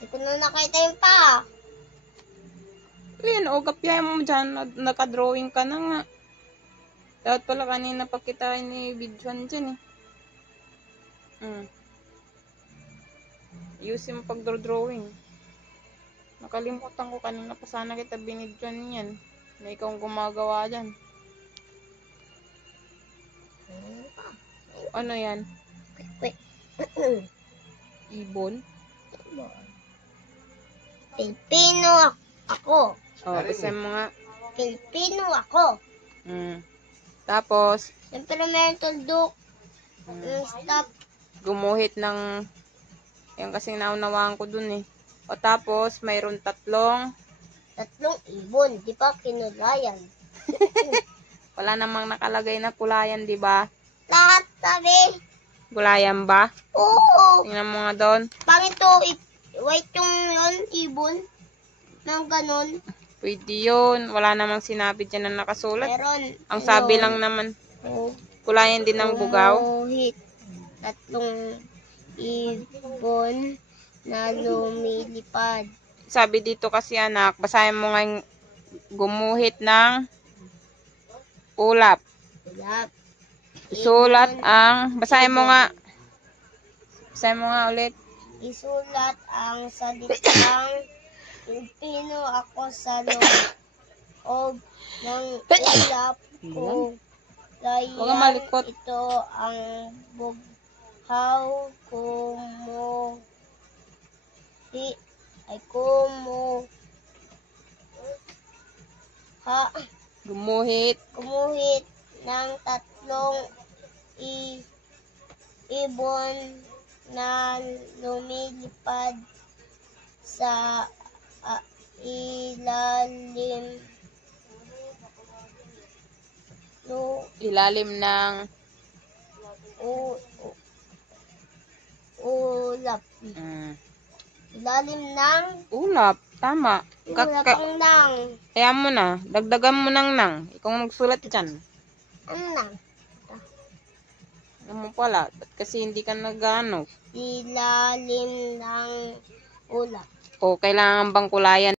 Hindi ko na nakita yung pa. Ayan, o, gapyahin mo dyan. Nakadrawing ka na nga. Dapat pala kanina pakitain ni Bidjuan dyan eh. Ayusin mo pag-drawing. Nakalimutan ko kanina pa sana kita binidjuan yan. Na ikaw ang gumagawa dyan. Ano yan? Wait. Ibon? Pilipino ako. Basahin mo nga. Pilipino ako. Tapos, Siyempre meron tuldok. Yung stop. gumuhit ng, yan kasing naunawaan ko dun eh. O tapos, mayroon tatlong ibon. Di ba kinulayan? wala namang nakalagay na kulayan, di ba? Lahat sabi. Kulayan ba? Oo. Tingnan mo nga doon. Pangit to. White yung yun, ibon. Nang ganon. Pwede yun. Wala namang sinabi dyan na nakasulat. Meron. Ang sabi lang naman, kulayan din ng bugaw. Gumuhit. Tatlong ibon na lumilipad. Sabi dito kasi anak, basahin mo nga yung gumuhit ng ulap. Ulap. Sulat ang, basahin mo nga. Basahin mo nga ulit. Isulat ang salitang Pilipino ako sa loob ng ulap ko. Huwag kang malikot. Ito ang bughaw gumuhit ng tatlong ibon na lumilipad sa ilalim ng ulap. Ilalim ng ulap. Tama. ulap ang nang. Kaya mo na. Dagdagan mo ng nang. Ikaw magsulat dyan. Ang nang. Ano mo pala? Ba't kasi hindi ka nag-ano? Ilalim ng ulap. O, kailangan bang kulayan